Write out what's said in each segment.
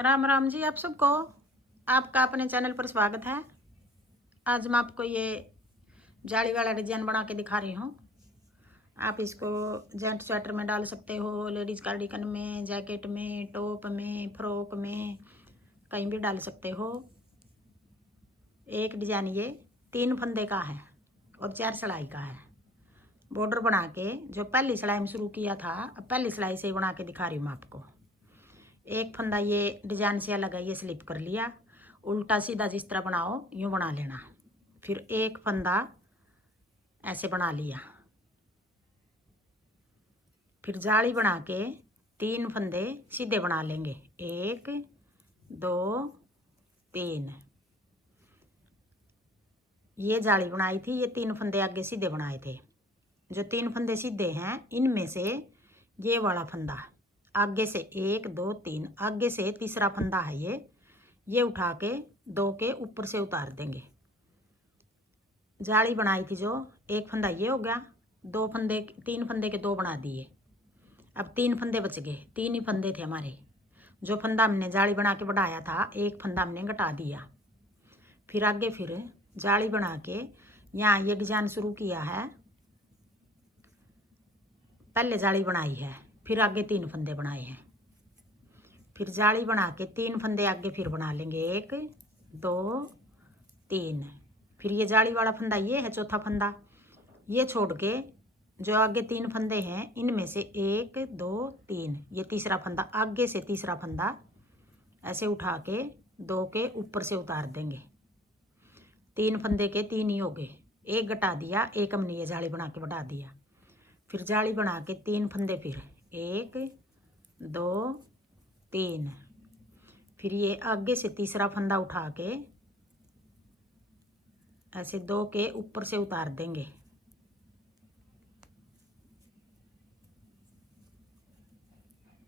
राम राम जी आप सबको। आपका अपने चैनल पर स्वागत है। आज मैं आपको ये जाली वाला डिजाइन बना के दिखा रही हूँ। आप इसको जेंट स्वेटर में डाल सकते हो, लेडीज कार्डिगन में, जैकेट में, टॉप में, फ्रॉक में, कहीं भी डाल सकते हो। एक डिजाइन ये 3 फंदे का है और 4 सिलाई का है। बॉर्डर बना के जो पहली सिलाई में शुरू किया था, अब पहली सिलाई से बना के दिखा रही हूँ मैं आपको। एक फंदा ये डिजाइन से अलग है, ये स्लिप कर लिया। उल्टा सीधा जिस तरह बनाओ यूँ बना लेना। फिर एक फंदा ऐसे बना लिया। फिर जाली बना के 3 फंदे सीधे बना लेंगे। 1 2 3। ये जाली बनाई थी, ये 3 फंदे आगे सीधे बनाए थे। जो 3 फंदे सीधे हैं इनमें से ये वाला फंदा आगे से 1 2 3 आगे से तीसरा फंदा है ये उठा के 2 के ऊपर से उतार देंगे। जाली बनाई थी जो एक फंदा ये हो गया, 2 फंदे 3 फंदे के 2 बना दिए। अब 3 फंदे बच गए, 3 ही फंदे थे हमारे। जो फंदा हमने जाली बना के बढ़ाया था, एक फंदा हमने घटा दिया। फिर आगे फिर जाली बना के यहाँ ये डिजाइन शुरू किया है। पहले जाली बनाई है, फिर आगे 3 फंदे बनाए हैं। फिर जाली बना के 3 फंदे आगे फिर बना लेंगे। 1 2 3। फिर ये जाली वाला फंदा ये है चौथा फंदा, ये छोड़ के जो आगे 3 फंदे हैं इनमें से 1 2 3 ये तीसरा फंदा आगे से तीसरा फंदा ऐसे उठा के 2 के ऊपर से उतार देंगे। 3 फंदे के 3 ही हो गए, एक घटा दिया, एक हमने ये जाली बना के बढ़ा दिया। फिर जाली बना के 3 फंदे फिर 1 2 3। फिर ये आगे से तीसरा फंदा उठा के ऐसे 2 के ऊपर से उतार देंगे।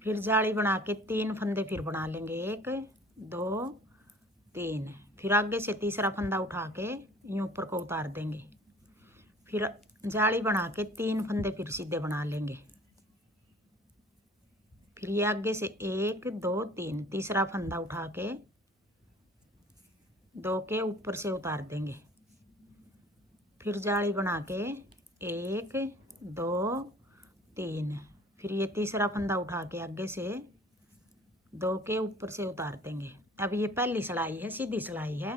फिर जाली बना के 3 फंदे फिर बना लेंगे। 1 2 3। फिर आगे से तीसरा फंदा उठा के यूं ऊपर को उतार देंगे। फिर जाली बना के 3 फंदे फिर सीधे बना लेंगे। फिर ये आगे से 1 2 3 तीसरा फंदा उठा के 2 के ऊपर से उतार देंगे। फिर जाली बना के 1 2 3। फिर ये तीसरा फंदा उठा के आगे से 2 के ऊपर से उतार देंगे। अब ये पहली सिलाई है, सीधी सिलाई है।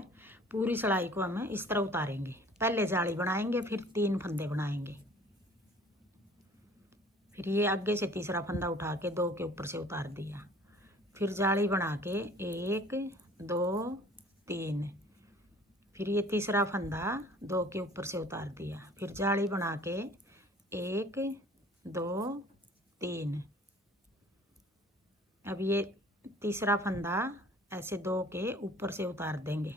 पूरी सिलाई को हम इस तरह उतारेंगे। पहले जाली बनाएंगे, फिर 3 फंदे बनाएंगे। फिर ये आगे से तीसरा फंदा उठा के 2 के ऊपर से उतार दिया। फिर जाली बना के 1 2 3। फिर ये तीसरा फंदा 2 के ऊपर से उतार दिया। फिर जाली बना के 1 2 3। अब ये तीसरा फंदा ऐसे 2 के ऊपर से उतार देंगे।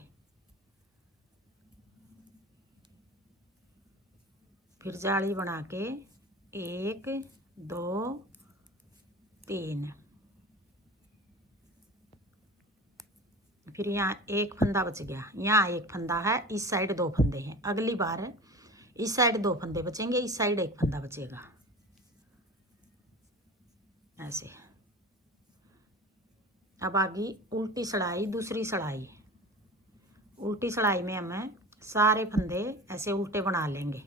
फिर जाली बना के 1 2 3। फिर यहाँ एक फंदा बच गया, यहाँ एक फंदा है, इस साइड 2 फंदे हैं। अगली बार इस साइड 2 फंदे बचेंगे, इस साइड एक फंदा बचेगा ऐसे। अब आगे उल्टी सिलाई, दूसरी सिलाई। उल्टी सिलाई में हमें सारे फंदे ऐसे उल्टे बना लेंगे।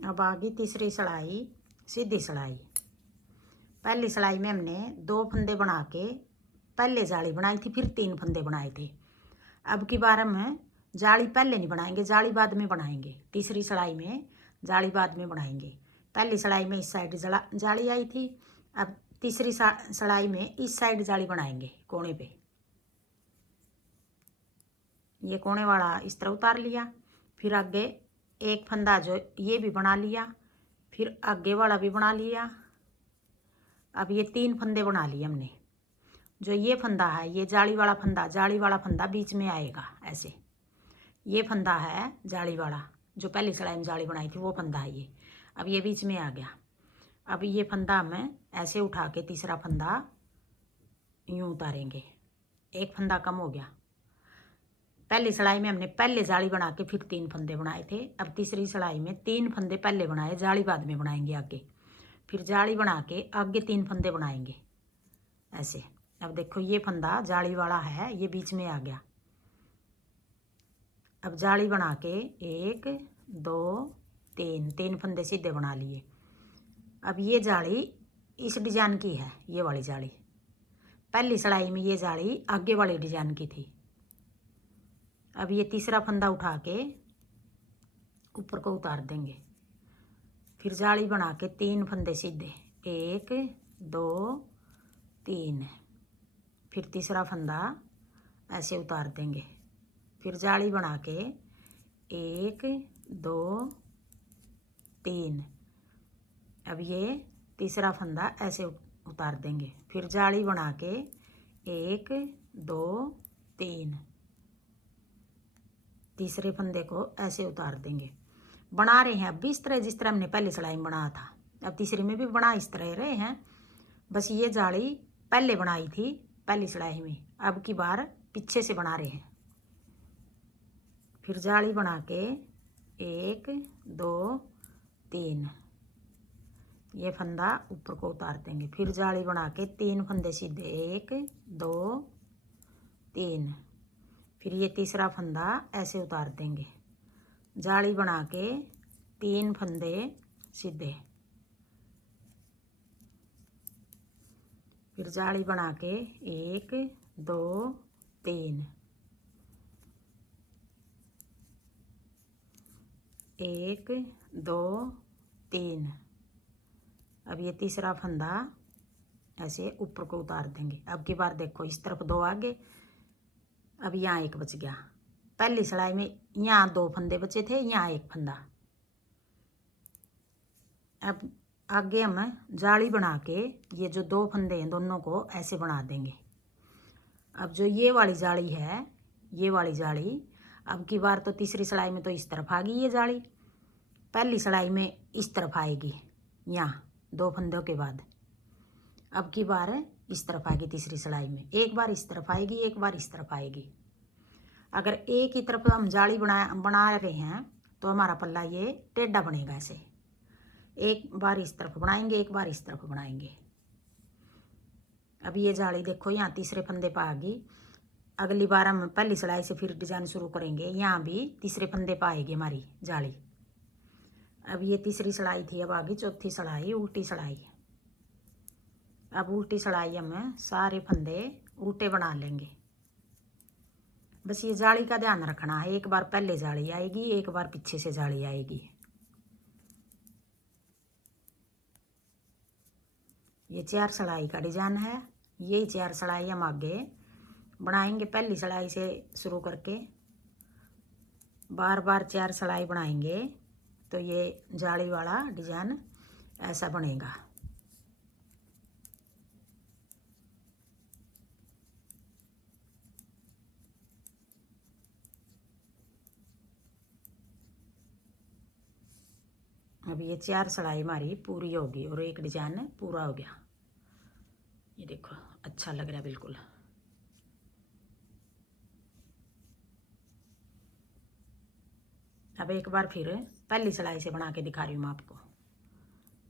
अब आगे तीसरी सिलाई, सीधी सिलाई। पहली सिलाई में हमने 2 फंदे बना के पहले जाली बनाई थी, फिर 3 फंदे बनाए थे। अब की बार हम जाली पहले नहीं बनाएंगे, जाली बाद में बनाएंगे। तीसरी सिलाई में जाली बाद में बनाएंगे। पहली सिलाई में इस साइड जाली आई थी, अब तीसरी सिलाई में इस साइड जाली बनाएंगे कोने पे। ये कोने वाला इस तरह उतार लिया। फिर आगे एक फंदा जो ये भी बना लिया, फिर आगे वाला भी बना लिया। अब ये 3 फंदे बना लिए हमने। जो ये फंदा है ये जाली वाला फंदा बीच में आएगा ऐसे। ये फंदा है जाली वाला, जो पहली सिलाई में जाली बनाई थी वो फंदा है ये। अब ये बीच में आ गया। अब ये फंदा हमें ऐसे उठा के तीसरा फंदा यूं उतारेंगे। एक फंदा कम हो गया। पहली सिलाई में हमने पहले जाली बना के फिर 3 फंदे बनाए थे। अब तीसरी सिलाई में 3 फंदे पहले बनाए, जाली बाद में बनाएंगे आगे। फिर जाली बना के आगे 3 फंदे बनाएंगे ऐसे। अब देखो ये फंदा जाली वाला है, ये बीच में आ गया। अब जाली बना के 1 2 3 फंदे सीधे बना लिए। अब ये जाली इस डिजाइन की है, ये वाली जाली। पहली सिलाई में ये जाली आगे वाली डिजाइन की थी। अब ये तीसरा फंदा उठा के ऊपर को उतार देंगे। फिर जाली बना के 3 फंदे सीधे, 1 2 3। फिर तीसरा फंदा ऐसे उतार देंगे। फिर जाली बना के 1 2 3। अब ये तीसरा फंदा ऐसे उतार देंगे। फिर जाली बना के 1 2 3। तीसरे फंदे को ऐसे उतार देंगे। बना रहे हैं अब भी इस तरह जिस तरह हमने पहली सिलाई में बनाया था। अब तीसरे में भी बना इस तरह रहे हैं, बस ये जाली पहले बनाई थी पहली सिलाई में, अब की बार पीछे से बना रहे हैं। फिर जाली बना के 1 2 3, ये फंदा ऊपर को उतार देंगे। फिर जाली बना के 3 फंदे सीधे, 1 2 3। फिर ये तीसरा फंदा ऐसे उतार देंगे। जाली बना के 3 फंदे सीधे। फिर जाली बना के 1 2 3, 1 2 3। अब ये तीसरा फंदा ऐसे ऊपर को उतार देंगे। अब की बार देखो इस तरफ 2 आगे, अब यहाँ 1 बच गया। पहली सिलाई में यहाँ 2 फंदे बचे थे, यहाँ 1 फंदा। अब आगे हम जाली बना के ये जो 2 फंदे हैं दोनों को ऐसे बना देंगे। अब जो ये वाली जाली है, ये वाली जाली अब की बार तो तीसरी सिलाई में तो इस तरफ आ गई ये जाली, पहली सिलाई में इस तरफ आएगी यहाँ 2 फंदों के बाद। अब की बार इस तरफ आएगी तीसरी सिलाई में, एक बार इस तरफ आएगी एक बार इस तरफ आएगी। अगर एक ही तरफ हम जाली बना रहे हैं तो हमारा पल्ला ये टेढ़ा बनेगा ऐसे। एक बार इस तरफ बनाएंगे एक बार इस तरफ बनाएंगे। अब ये जाली देखो यहाँ तीसरे फंदे पर आ गई। अगली बार हम पहली सिलाई से फिर डिजाइन शुरू करेंगे, यहाँ भी तीसरे फंदे पर आएगी हमारी जाली। अब ये तीसरी सिलाई थी, अब आ गई चौथी सिलाई, उल्टी सिलाई। अब उल्टी सिलाई हम सारे फंदे उल्टे बना लेंगे। बस ये जाली का ध्यान रखना है, एक बार पहले जाली आएगी एक बार पीछे से जाली आएगी। ये 4 सिलाई का डिजाइन है, यही 4 सिलाई हम आगे बनाएंगे। पहली सिलाई से शुरू करके बार बार 4 सिलाई बनाएंगे तो ये जाली वाला डिजाइन ऐसा बनेगा। अब ये 4 सिलाई हमारी पूरी होगी और एक डिजाइन पूरा हो गया। ये देखो अच्छा लग रहा है बिल्कुल। अब एक बार फिर पहली सिलाई से बना के दिखा रही हूँ मैं आपको।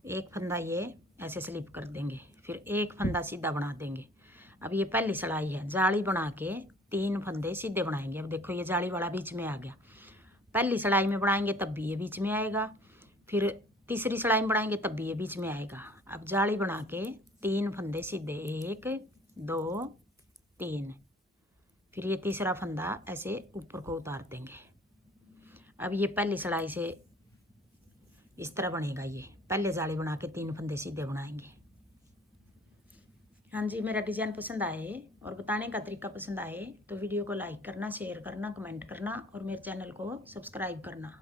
एक फंदा ये ऐसे स्लिप कर देंगे, फिर एक फंदा सीधा बना देंगे। अब ये पहली सिलाई है, जाली बना के 3 फंदे सीधे बनाएंगे। अब देखो ये जाली वाला बीच में आ गया। पहली सिलाई में बनाएंगे तब भी ये बीच में आएगा, फिर तीसरी सिलाई में बनाएंगे तब भी ये बीच में आएगा। अब जाली बना के 3 फंदे सीधे, 1 2 3। फिर ये तीसरा फंदा ऐसे ऊपर को उतार देंगे। अब ये पहली सिलाई से इस तरह बनेगा। ये पहले जाली बना के 3 फंदे सीधे बनाएंगे। हाँ जी, मेरा डिज़ाइन पसंद आए और बताने का तरीका पसंद आए तो वीडियो को लाइक करना, शेयर करना, कमेंट करना और मेरे चैनल को सब्सक्राइब करना।